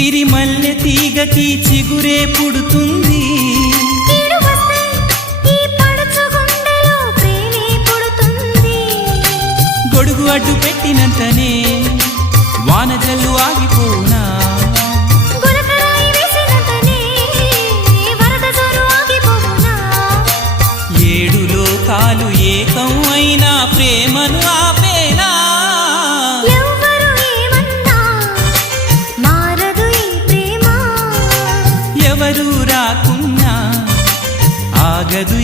సిరిమల్లె తీగకి చిగురే పుడుతుంది, గొడుగు అడ్డు పెట్టినంతనే వాన జల్లు ఆగిపోనా, ఏడు లోకాలు ఏకం అయినా ప్రేమను ఆపేనా, ఎవరు రాకున్నా ఆగదు.